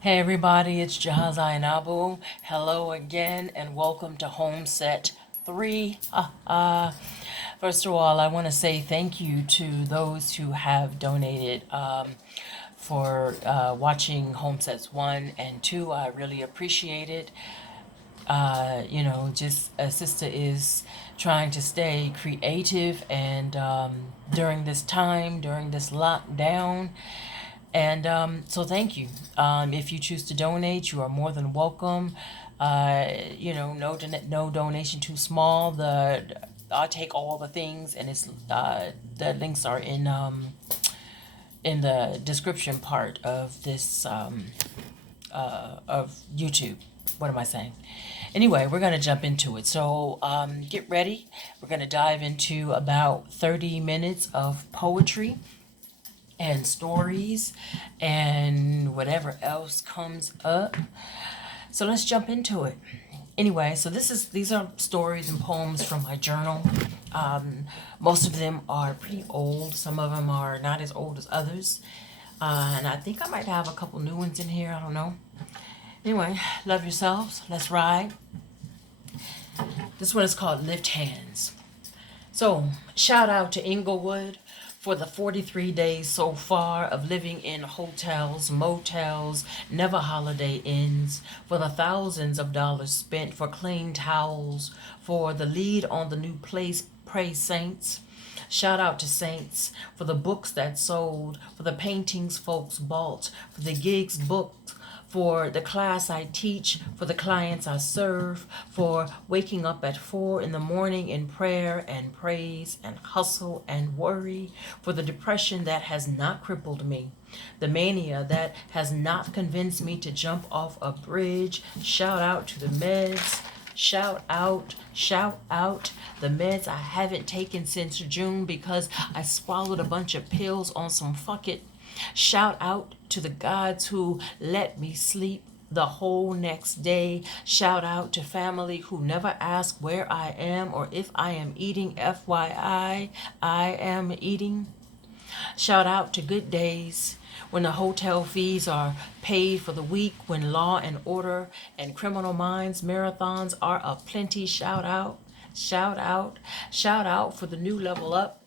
Hey everybody, it's Jahaza and Abu. Hello again and welcome to Home Set 3. First of all, I want to say thank you to those who have donated for watching Home Sets 1 and 2. I really appreciate it. Just a sister is trying to stay creative and during this time, during this lockdown. And so thank you. If you choose to donate, you are more than welcome. No donation too small. I'll take all the things, and the links are in the description part of this of YouTube. What am I saying? Anyway, we're gonna jump into it. So get ready. We're gonna dive into about 30 minutes of poetry and stories and whatever else comes up. So let's jump into it. Anyway, so these are stories and poems from my journal. Most of them are pretty old. Some of them are not as old as others. And I think I might have a couple new ones in here. I don't know. Anyway, love yourselves. Let's ride. This one is called Lift Hands. So, shout out to Inglewood for the 43 days so far of living in hotels, motels, never holiday inns, for the thousands of dollars spent for clean towels, for the lead on the new place, Praise Saints. Shout out to Saints for the books that sold, for the paintings folks bought, for the gigs booked, for the class I teach, for the clients I serve, for waking up at 4 in the morning in prayer and praise and hustle and worry, for the depression that has not crippled me, the mania that has not convinced me to jump off a bridge. Shout out to the meds. Shout out the meds I haven't taken since June because I swallowed a bunch of pills on some fuck it. Shout out to the gods who let me sleep the whole next day. Shout out to family who never ask where I am or if I am eating. FYI, I am eating. Shout out to good days when the hotel fees are paid for the week, when law and order and criminal minds marathons are aplenty. Shout out for the new level up,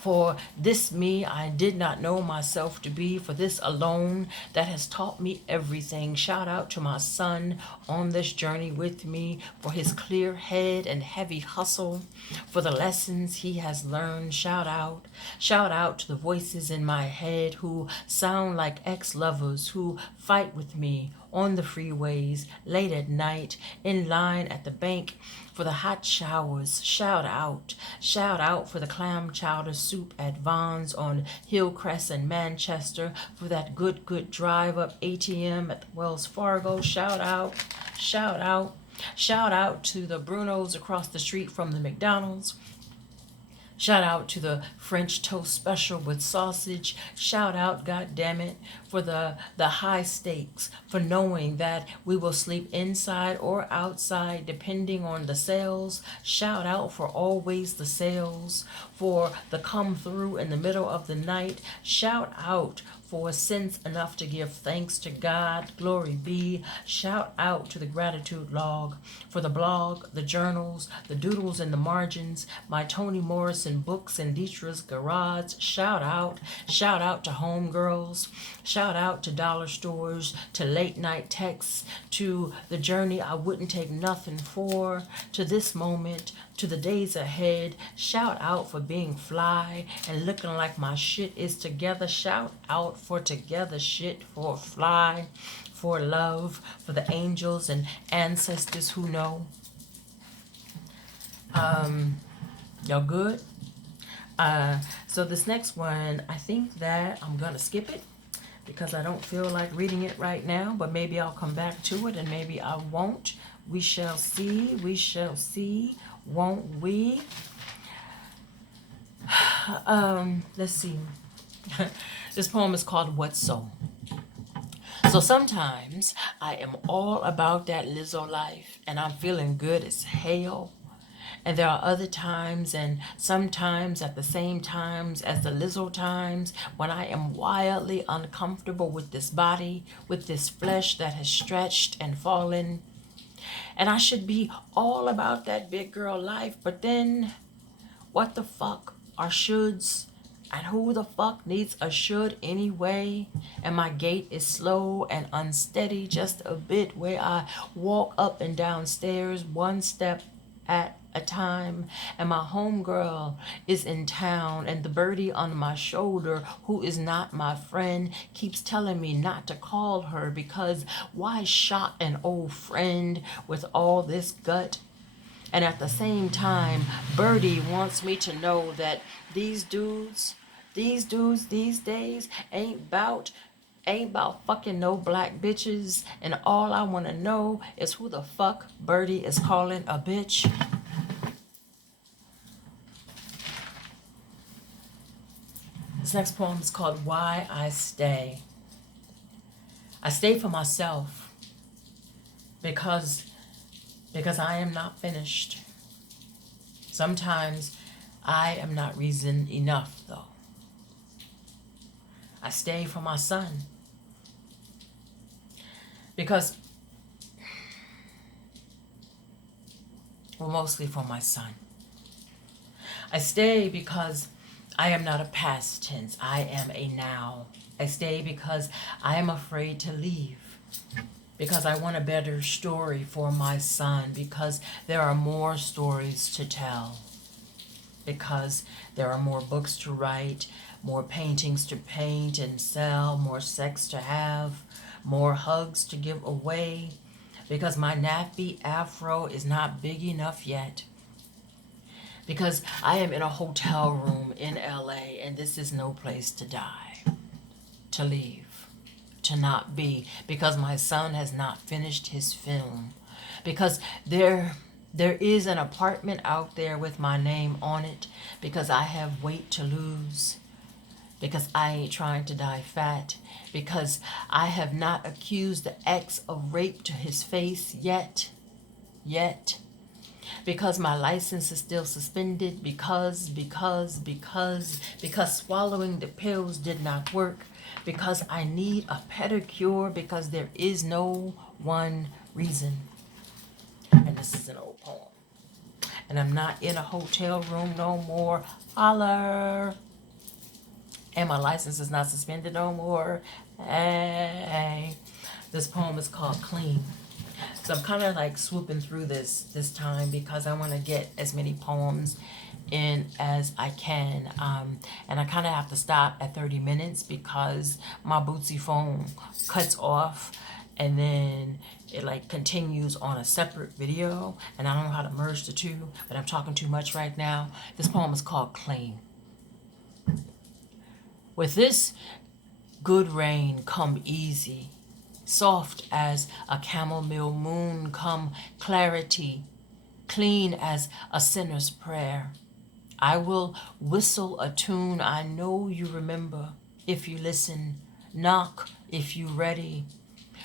for this me I did not know myself to be, for this alone that has taught me everything. Shout out to my son on this journey with me, for his clear head and heavy hustle, for the lessons he has learned. Shout out to the voices in my head who sound like ex-lovers who fight with me on the freeways late at night, in line at the bank for the hot showers. Shout out for the clam chowder soup at Vaughn's on Hillcrest and Manchester, for that good drive up ATM at the Wells Fargo. Shout out, shout out to the Brunos across the street from the McDonald's. Shout out to the French toast special with sausage. Shout out, goddammit, for the high stakes, for knowing that we will sleep inside or outside depending on the sales. Shout out for always the sales, for the come through in the middle of the night. Shout out for sense enough to give thanks to God. Glory be. Shout out to the gratitude log, for the blog, the journals, the doodles in the margins, my Toni Morrison books in Dietrich's garage. Shout out to homegirls. Shout out to dollar stores, to late night texts, to the journey I wouldn't take nothing for, to this moment, to the days ahead. Shout out for being fly and looking like my shit is together. Shout out for together shit, for fly, for love, for the angels and ancestors who know. Y'all good? So this next one, I think that I'm gonna skip it because I don't feel like reading it right now, but maybe I'll come back to it and maybe I won't. We shall see. We shall see. Won't we? Let's see. This poem is called What So? So sometimes I am all about that Lizzo life and I'm feeling good as hell. And there are other times, and sometimes at the same times as the little times, when I am wildly uncomfortable with this body, with this flesh that has stretched and fallen. And I should be all about that big girl life, but then what the fuck are shoulds? And who the fuck needs a should anyway? And my gait is slow and unsteady just a bit, where I walk up and down stairs one step at a time. And my homegirl is in town, and the birdie on my shoulder, who is not my friend, keeps telling me not to call her, because why shock an old friend with all this gut? And at the same time, Birdie wants me to know that these dudes these days ain't about fucking no black bitches. And all I want to know is who the fuck Birdie is calling a bitch. This next poem is called Why I Stay. I stay for myself because I am not finished. Sometimes I am not reason enough, though. I stay for my son because, well, mostly for my son. I stay because I am not a past tense. I am a now. I stay because I am afraid to leave. Because I want a better story for my son. Because there are more stories to tell. Because there are more books to write, more paintings to paint and sell, more sex to have, more hugs to give away. Because my nappy afro is not big enough yet. Because I am in a hotel room in LA, and this is no place to die, to leave, to not be. Because my son has not finished his film. Because there is an apartment out there with my name on it, because I have weight to lose, because I ain't trying to die fat, because I have not accused the ex of rape to his face yet, because my license is still suspended, because swallowing the pills did not work, because I need a pedicure, because there is no one reason. And this is an old poem. And I'm not in a hotel room no more. Holler. And my license is not suspended no more. Hey. This poem is called Clean. So I'm kind of like swooping through this time because I want to get as many poems in as I can. And I kind of have to stop at 30 minutes because my Bootsy phone cuts off and then it like continues on a separate video, and I don't know how to merge the two, but I'm talking too much right now. This poem is called Clean. With this good rain come easy, soft as a chamomile moon come clarity, clean as a sinner's prayer. I will whistle a tune I know you remember if you listen, knock if you ready.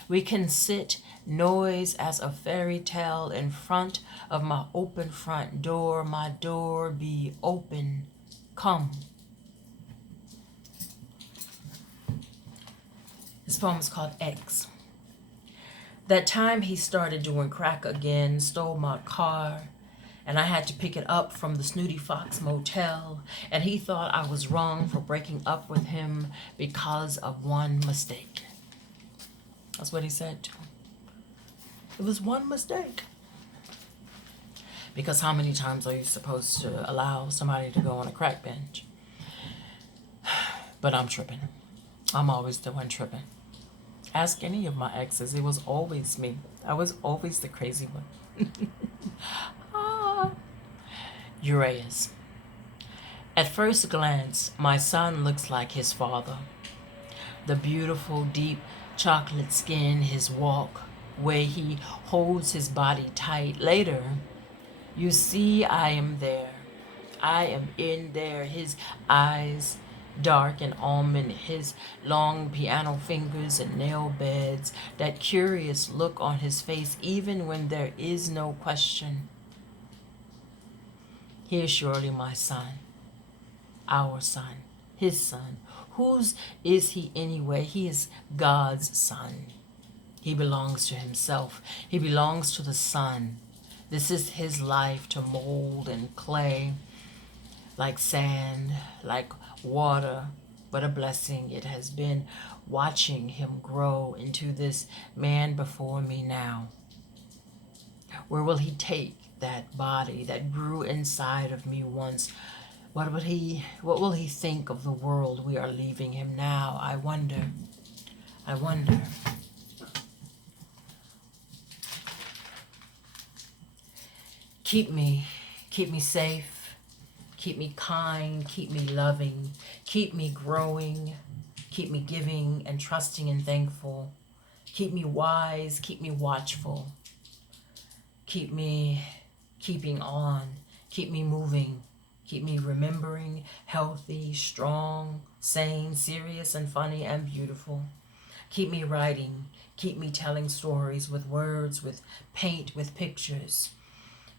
We can sit noise as a fairy tale in front of my open front door. My door be open. Come. This poem is called X. That time he started doing crack again, stole my car, and I had to pick it up from the Snooty Fox Motel, and he thought I was wrong for breaking up with him because of one mistake. That's what he said to him. It was one mistake. Because how many times are you supposed to allow somebody to go on a crack bench? But I'm tripping. I'm always the one tripping. Ask any of my exes. It was always me. I was always the crazy one. Uraeus. At first glance, my son looks like his father. The beautiful, deep chocolate skin, his walk, where he holds his body tight. Later, you see I am there. I am in there. His eyes dark and almond, his long piano fingers and nail beds, that curious look on his face even when there is no question. He is surely my son, our son, his son. Whose is he anyway? He is God's son. He belongs to himself. He belongs to the sun. This is his life to mold and clay, like sand, like water. What a blessing it has been watching him grow into this man before me now. Where will he take that body that grew inside of me once? What will he think of the world we are leaving him now? I wonder. I wonder. Keep me safe, keep me kind, keep me loving, keep me growing, keep me giving and trusting and thankful. Keep me wise, keep me watchful. Keep me keeping on, keep me moving, keep me remembering, healthy, strong, sane, serious and funny and beautiful. Keep me writing, keep me telling stories with words, with paint, with pictures.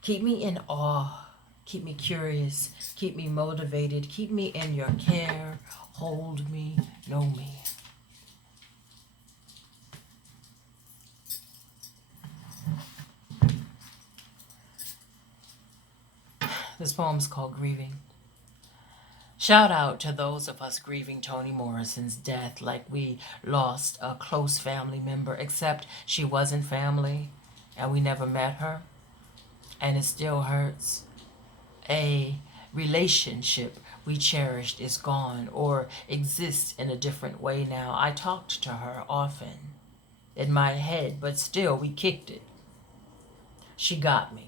Keep me in awe, keep me curious, keep me motivated, keep me in your care, hold me, know me. This poem is called Grieving. Shout out to those of us grieving Toni Morrison's death like we lost a close family member, except she wasn't family and we never met her. And it still hurts. A relationship we cherished is gone or exists in a different way now. I talked to her often in my head, but still we kicked it. She got me.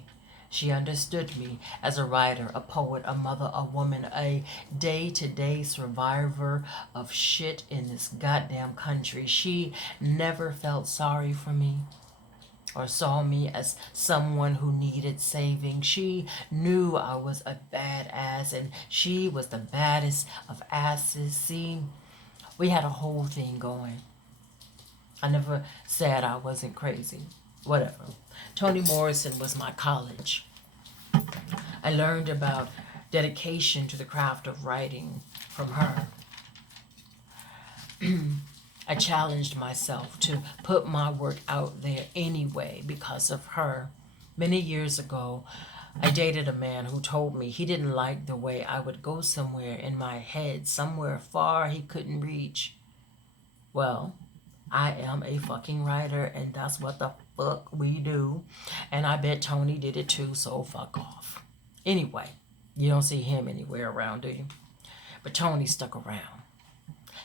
She understood me as a writer, a poet, a mother, a woman, a day-to-day survivor of shit in this goddamn country. She never felt sorry for me or saw me as someone who needed saving. She knew I was a badass and she was the baddest of asses. See, we had a whole thing going. I never said I wasn't crazy. Whatever. Toni Morrison was my college. I learned about dedication to the craft of writing from her. I challenged myself to put my work out there anyway because of her. Many years ago, I dated a man who told me he didn't like the way I would go somewhere in my head, somewhere far he couldn't reach. Well, I am a fucking writer, and that's what the fuck we do. And I bet Toni did it too, so fuck off. Anyway, you don't see him anywhere around, do you? But Toni stuck around.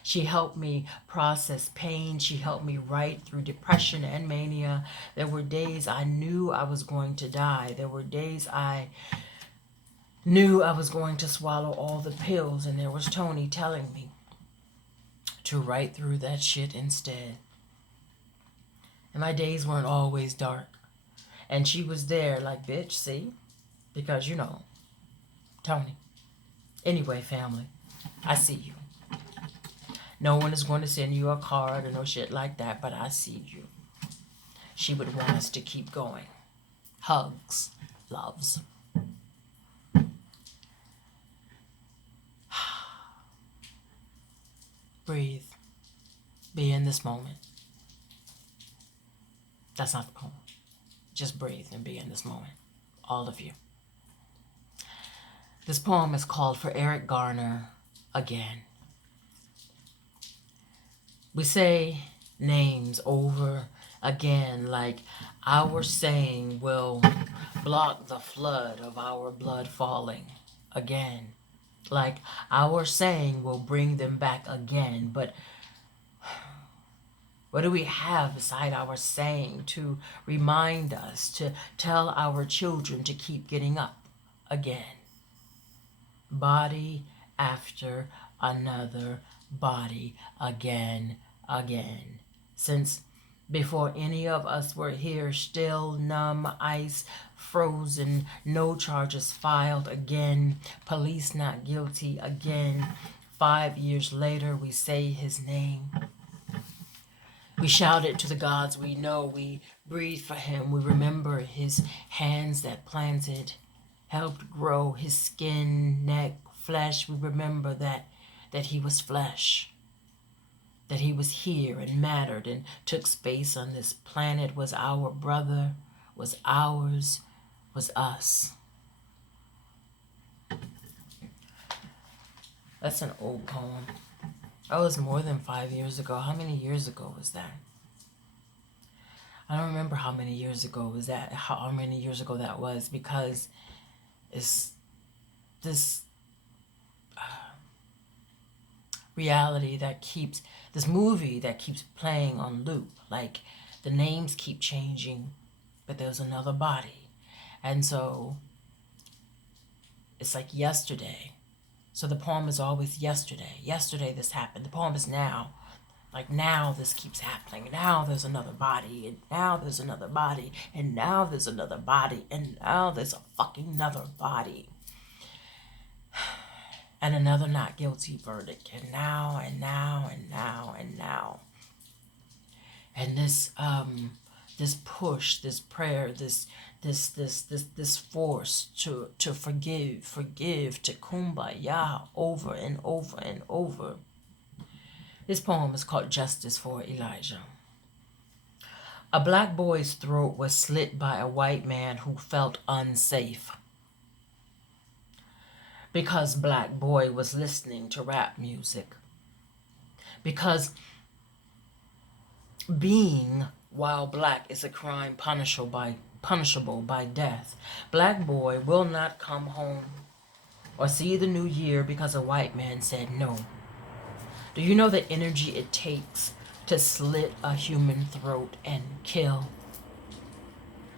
She helped me process pain. She helped me write through depression and mania. There were days I knew I was going to die. There were days I knew I was going to swallow all the pills. And there was Toni telling me to write through that shit instead. And my days weren't always dark. And she was there like, bitch, see? Because, you know, Toni. Anyway, family, I see you. No one is going to send you a card or no shit like that, but I see you. She would want us to keep going. Hugs, loves. Breathe. Be in this moment. That's not the poem. Just breathe and be in this moment. All of you. This poem is called For Eric Garner Again. We say names over again like our saying will block the flood of our blood falling again. Like our saying will bring them back again. But what do we have beside our saying to remind us, to tell our children to keep getting up again? Body after another body again. Since before any of us were here, still numb, ice frozen, no charges filed again, police not guilty again. 5 years later, we say his name. We shout it to the gods we know. We breathe for him. We remember his hands that planted helped grow his skin, neck, flesh. We remember that he was flesh, that he was here and mattered and took space on this planet, was our brother, was ours, was us. That's an old poem. That was more than 5 years ago. How many years ago was that? I don't remember how many years ago was that, how many years ago that was, because it's this reality that keeps, this movie that keeps playing on loop. Like, the names keep changing, but there's another body. And so it's like yesterday. So the poem is always yesterday. Yesterday this happened. The poem is now. Like, now this keeps happening. Now there's another body. And now there's another body. And now there's another body. And now there's a fucking another body. And another not guilty verdict. And now, and now, and now, and now. And this push, this prayer, this force to forgive, to kumbaya over and over and over. This poem is called Justice for Elijah. A black boy's throat was slit by a white man who felt unsafe because black boy was listening to rap music. Because being while black is a crime punishable by death. Black boy will not come home or see the new year because a white man said no. Do you know the energy it takes to slit a human throat and kill?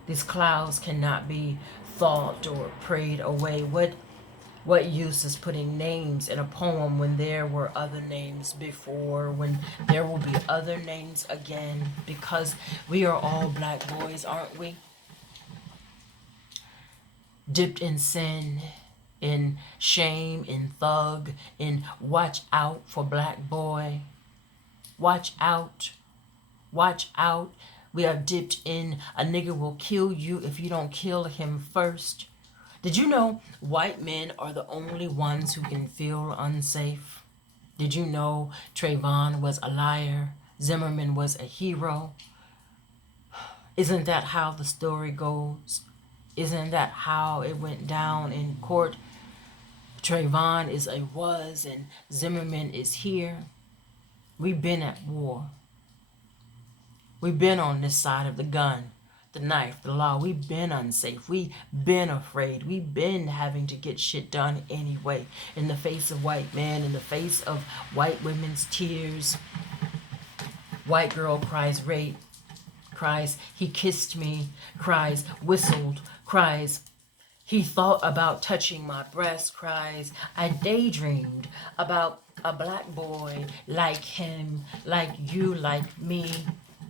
These clouds cannot be thought or prayed away. What use is putting names in a poem when there were other names before, when there will be other names again, because we are all black boys, aren't we? Dipped in sin, in shame, in thug, in watch out for black boy. Watch out. Watch out. We are dipped in a nigga will kill you if you don't kill him first. Did you know white men are the only ones who can feel unsafe? Did you know Trayvon was a liar? Zimmerman was a hero? Isn't that how the story goes? Isn't that how it went down in court? Trayvon is a was and Zimmerman is here. We've been at war. We've been on this side of the gun, the knife, the law. We've been unsafe. We've been afraid. We've been having to get shit done anyway. In the face of white men, in the face of white women's tears. White girl cries rape, cries he kissed me, cries whistled, cries he thought about touching my breast, cries I daydreamed about a black boy like him, like you, like me.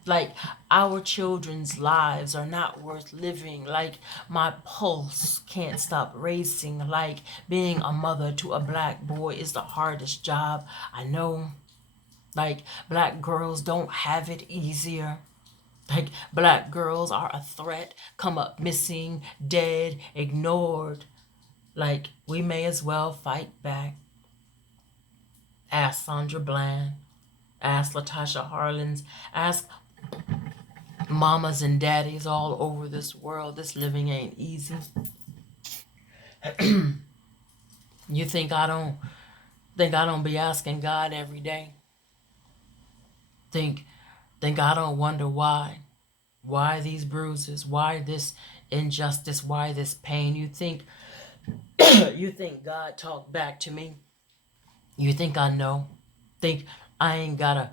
Like our children's lives are not worth living. Like my pulse can't stop racing. Like being a mother to a black boy is the hardest job I know. Like black girls don't have it easier. Like black girls are a threat, come up missing, dead, ignored. Like we may as well fight back. Ask Sandra Bland. Ask Latasha Harlins. Ask mamas and daddies all over this world. This living ain't easy. You think I don't be asking God every day? Think I don't wonder why these bruises, why this injustice, why this pain? You think God talked back to me? You think I know? Think I ain't gotta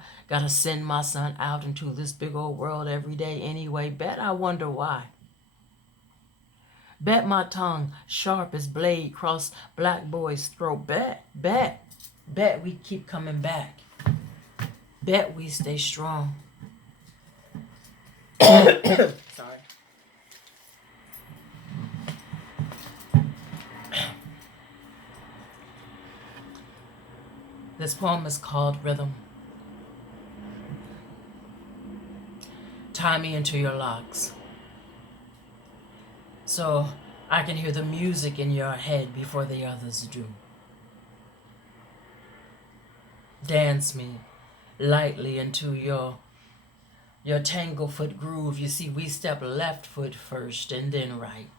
send my son out into this big old world every day anyway? Bet I wonder why. Bet my tongue sharp as blade cross black boy's throat. Bet we keep coming back. Bet we stay strong. Sorry. This poem is called Rhythm. Tie me into your locks. So I can hear the music in your head before the others do. Dance me lightly into your tanglefoot groove. You see, we step left foot first and then right.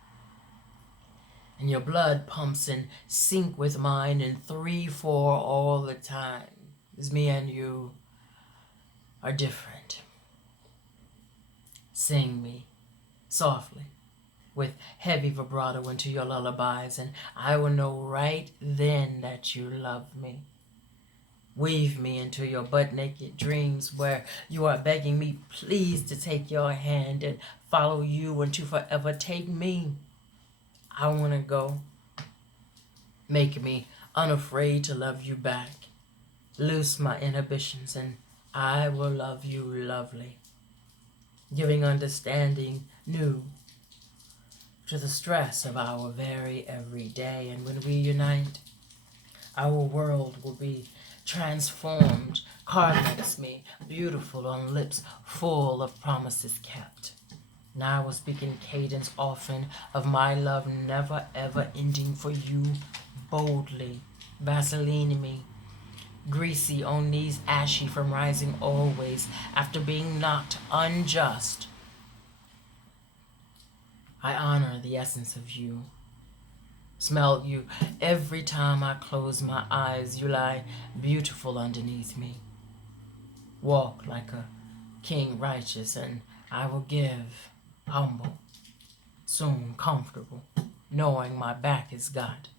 And your blood pumps in sync with mine in 3/4 all the time. As me and you are different. Sing me softly with heavy vibrato into your lullabies, and I will know right then that you love me. Weave me into your butt-naked dreams where you are begging me please to take your hand and follow you and to forever take me. I want to go. Make me unafraid to love you back. Loose my inhibitions and I will love you lovely. Giving understanding new to the stress of our very everyday. And when we unite, our world will be transformed. Carmex me, beautiful on lips full of promises kept. Now I will speak in cadence often of my love never ever ending for you boldly. Vaseline me, greasy on knees ashy from rising always after being knocked unjust. I honor the essence of you. Smell you every time I close my eyes. You lie beautiful underneath me. Walk like a king righteous, and I will give humble, soon comfortable, knowing my back is God.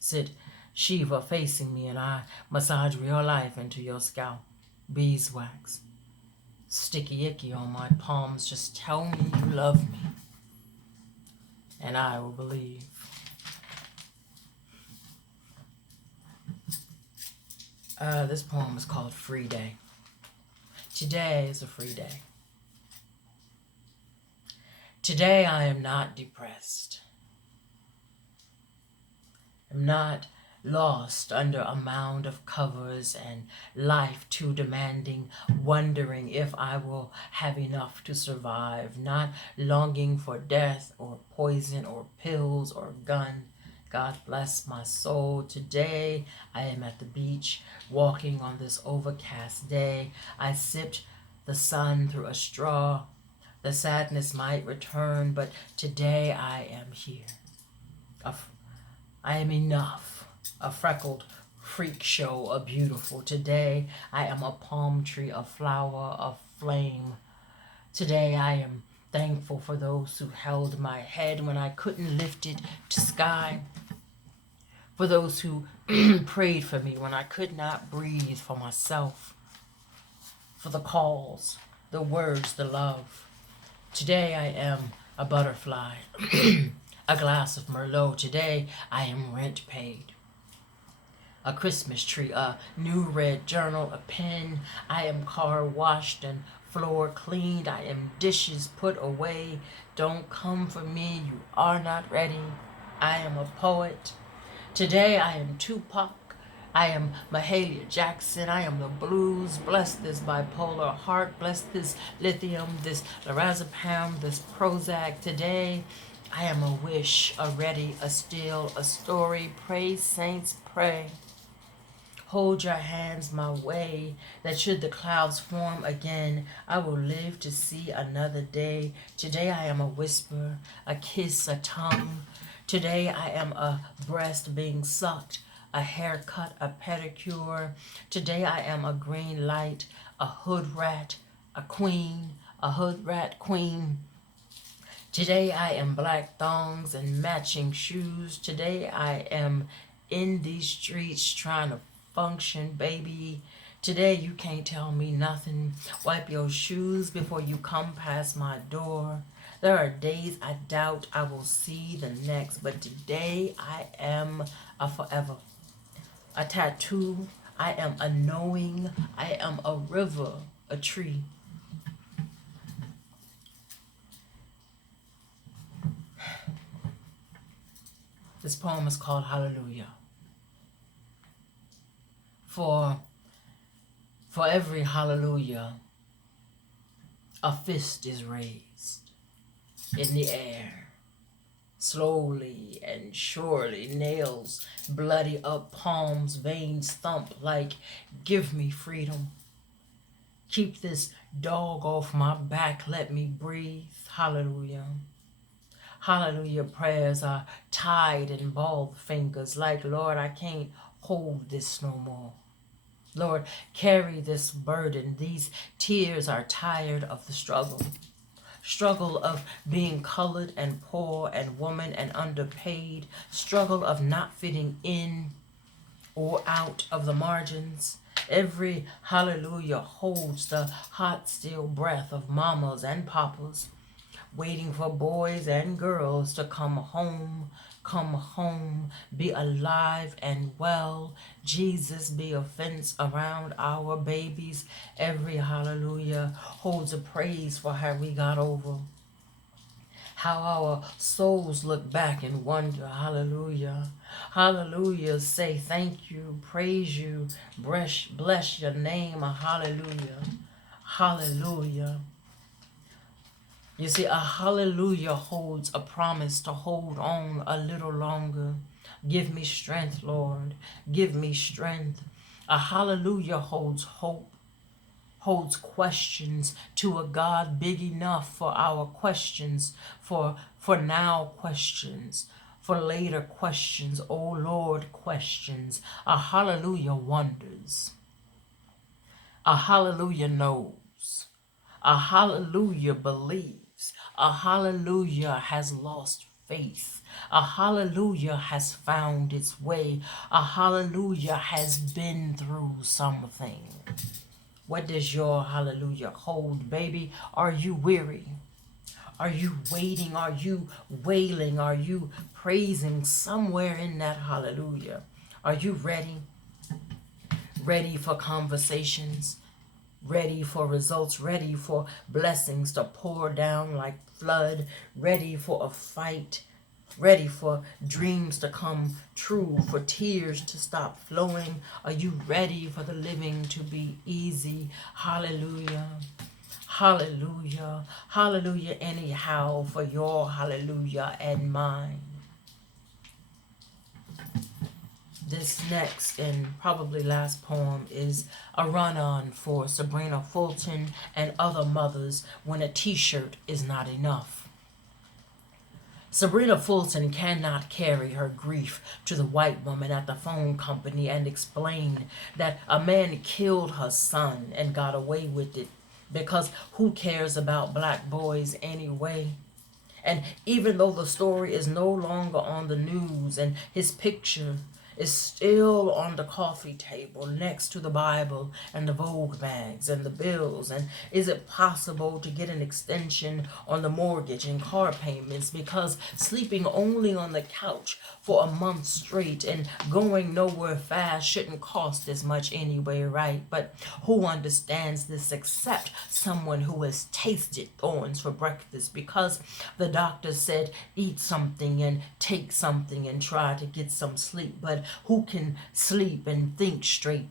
Sit Shiva facing me, and I massage real life into your scalp. Beeswax, sticky icky on my palms. Just tell me you love me, and I will believe. This poem is called Free Day. Today is a free day. Today I am not depressed. I'm not lost under a mound of covers and life too demanding, wondering if I will have enough to survive, not longing for death or poison or pills or gun. God bless my soul. Today I am at the beach, walking on this overcast day. I sipped the sun through a straw. The sadness might return, but today I am here. I am enough. A freckled freak show, a beautiful. Today I am a palm tree, a flower, a flame. Today I am thankful for those who held my head when I couldn't lift it to sky. For those who prayed for me when I could not breathe for myself. For the calls, the words, the love. Today I am a butterfly, a glass of Merlot. Today I am rent paid. A Christmas tree, a new red journal, a pen. I am car washed and floor cleaned. I am dishes put away. Don't come for me, you are not ready. I am a poet. Today I am Tupac. I am Mahalia Jackson. I am the blues. Bless this bipolar heart. Bless this lithium, this lorazepam, this Prozac. Today I am a wish, a ready, a still, a story. Pray, saints, pray. Hold your hands my way, that should the clouds form again, I will live to see another day. Today I am a whisper, a kiss, a tongue. Today I am a breast being sucked, a haircut, a pedicure. Today I am a green light, a hood rat, a queen, a hood rat queen. Today I am black thongs and matching shoes. Today I am in these streets trying to function, baby. Today you can't tell me nothing. Wipe your shoes before you come past my door. There are days I doubt I will see the next, but today I am a forever. A tattoo, I am a knowing, I am a river, a tree. This poem is called Hallelujah. For every hallelujah, a fist is raised in the air. Slowly and surely, nails bloody up palms, veins thump like, give me freedom. Keep this dog off my back, let me breathe. Hallelujah. Hallelujah. Prayers are tied in bald fingers like, Lord, I can't hold this no more. Lord, carry this burden. These tears are tired of the struggle. Struggle of being colored and poor and woman and underpaid. Struggle of not fitting in or out of the margins. Every hallelujah holds the hot, still breath of mamas and papas, waiting for boys and girls to come home, be alive and well. Jesus be a fence around our babies. Every hallelujah holds a praise for how we got over. How our souls look back and wonder, hallelujah, hallelujah, say thank you, praise you, bless your name, hallelujah, hallelujah. You see, a hallelujah holds a promise to hold on a little longer. Give me strength, Lord. Give me strength. A hallelujah holds hope, holds questions to a God big enough for our questions, for now questions, for later questions, oh Lord questions. A hallelujah wonders. A hallelujah knows. A hallelujah believes. A hallelujah has lost faith. A hallelujah has found its way. A hallelujah has been through something. What does your hallelujah hold, baby? Are you weary? Are you waiting? Are you wailing? Are you praising somewhere in that hallelujah? Are you ready? Ready for conversations? Ready for results, ready for blessings to pour down like flood, ready for a fight, ready for dreams to come true, for tears to stop flowing. Are you ready for the living to be easy? Hallelujah. Hallelujah. Hallelujah anyhow for your hallelujah and mine. This next and probably last poem is a run-on for Sabrina Fulton and other mothers when a t-shirt is not enough. Sabrina Fulton cannot carry her grief to the white woman at the phone company and explain that a man killed her son and got away with it because who cares about black boys anyway? And even though the story is no longer on the news and his picture is still on the coffee table next to the Bible and the Vogue bags and the bills, and is it possible to get an extension on the mortgage and car payments because sleeping only on the couch for a month straight and going nowhere fast shouldn't cost as much anyway, right? But who understands this except someone who has tasted thorns for breakfast because the doctor said eat something and take something and try to get some sleep? But who can sleep and think straight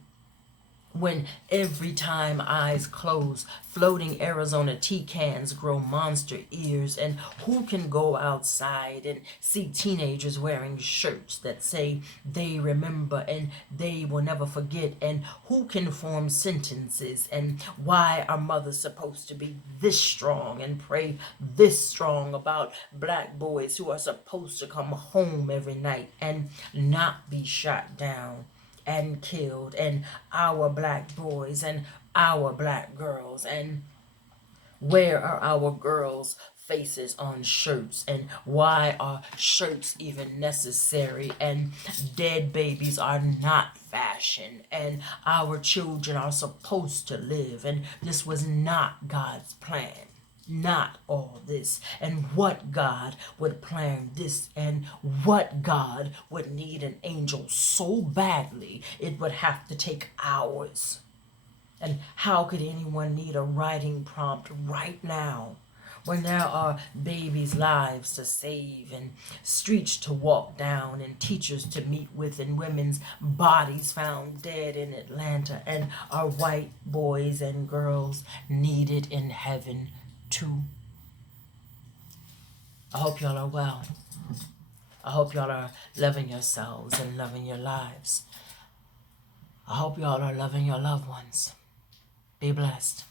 when every time eyes close, floating Arizona tea cans grow monster ears? And who can go outside and see teenagers wearing shirts that say they remember and they will never forget? And who can form sentences? And why are mothers supposed to be this strong and pray this strong about black boys who are supposed to come home every night and not be shot down and killed, and our black boys and our black girls? And where are our girls' faces on shirts? And why are shirts even necessary? And dead babies are not fashion, and our children are supposed to live, and this was not God's plan. Not all this, and what God would plan this, and what God would need an angel so badly it would have to take hours. And how could anyone need a writing prompt right now when there are babies' lives to save and streets to walk down and teachers to meet with and women's bodies found dead in Atlanta and our white boys and girls needed in heaven too? I hope y'all are well. I hope y'all are loving yourselves and loving your lives. I hope y'all are loving your loved ones. Be blessed.